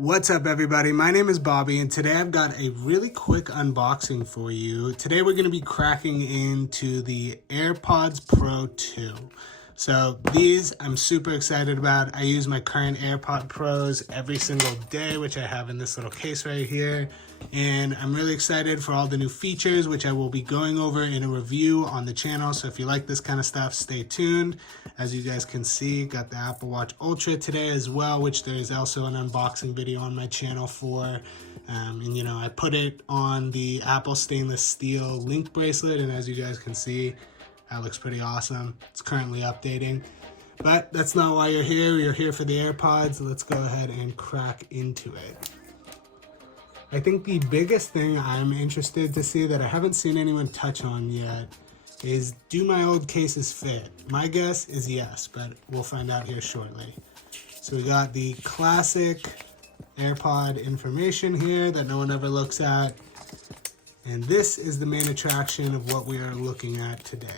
What's up, everybody? My name is Bobby, and today I've got a really quick unboxing for you. Today we're going to be cracking into the Airpods Pro 2. So these I'm super excited about. I use my current AirPod Pros every single day, which I have in this little case right here. And I'm really excited for all the new features, which I will be going over in a review on the channel. So if you like this kind of stuff, stay tuned. As you guys can see, got the Apple Watch Ultra today as well, which there is also an unboxing video on my channel for. And you know, I put it on the Apple stainless steel link bracelet, and as you guys can see, that looks pretty awesome. It's currently updating. But that's not why you're here. You're here for the AirPods. Let's go ahead and crack into it. I think the biggest thing I'm interested to see that I haven't seen anyone touch on yet is, do my old cases fit? My guess is yes, but we'll find out here shortly. So we got the classic AirPod information here that no one ever looks at. And this is the main attraction of what we are looking at today.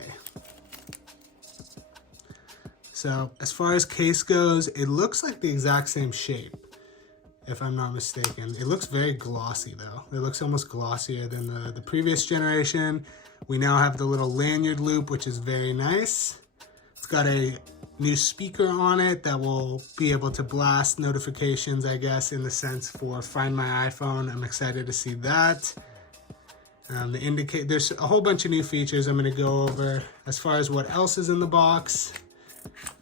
So as far as case goes, it looks like the exact same shape, if I'm not mistaken. It looks very glossy though. It looks almost glossier than the previous generation. We now have the little lanyard loop, which is very nice. It's got a new speaker on it that will be able to blast notifications, I guess, in the sense for Find My iPhone. I'm excited to see that. There's a whole bunch of new features I'm going to go over. As far as what else is in the box,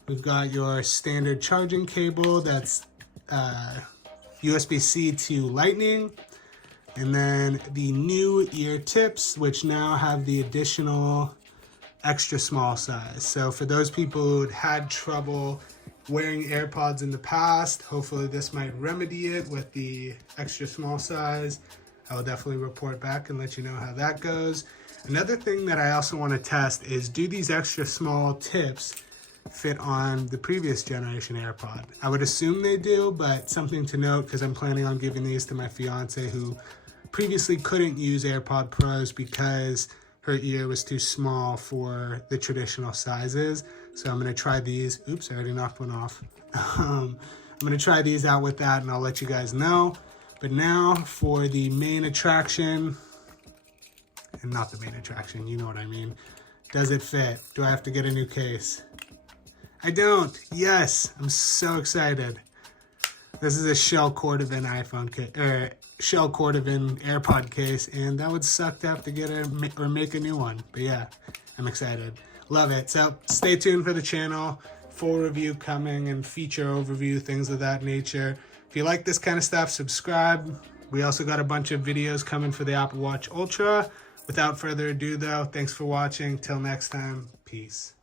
we've got your standard charging cable that's USB-C to Lightning, and then the new ear tips, which now have the additional extra small size. So for those people who had trouble wearing AirPods in the past, hopefully this might remedy it with the extra small size. I will definitely report back and let you know how that goes. Another thing that I also want to test is, do these extra small tips fit on the previous generation AirPod? I would assume they do, but something to note, because I'm planning on giving these to my fiance who previously couldn't use AirPod Pros because her ear was too small for the traditional sizes. So I'm going to try these. Oops, I already knocked one off. I'm going to try these out with that, and I'll let you guys know. But now for the main attraction, and not the main attraction, you know what I mean. Does it fit? Do I have to get a new case? I don't. Yes, I'm so excited. This is a shell Cordovan iPhone case, or shell Cordovan AirPod case, and that would suck to have to get or make a new one. But yeah, I'm excited. Love it. So stay tuned for the channel. Full review coming and feature overview, things of that nature. If you like this kind of stuff, subscribe. We also got a bunch of videos coming for the Apple Watch Ultra. Without further ado though, thanks for watching. Till next time, peace.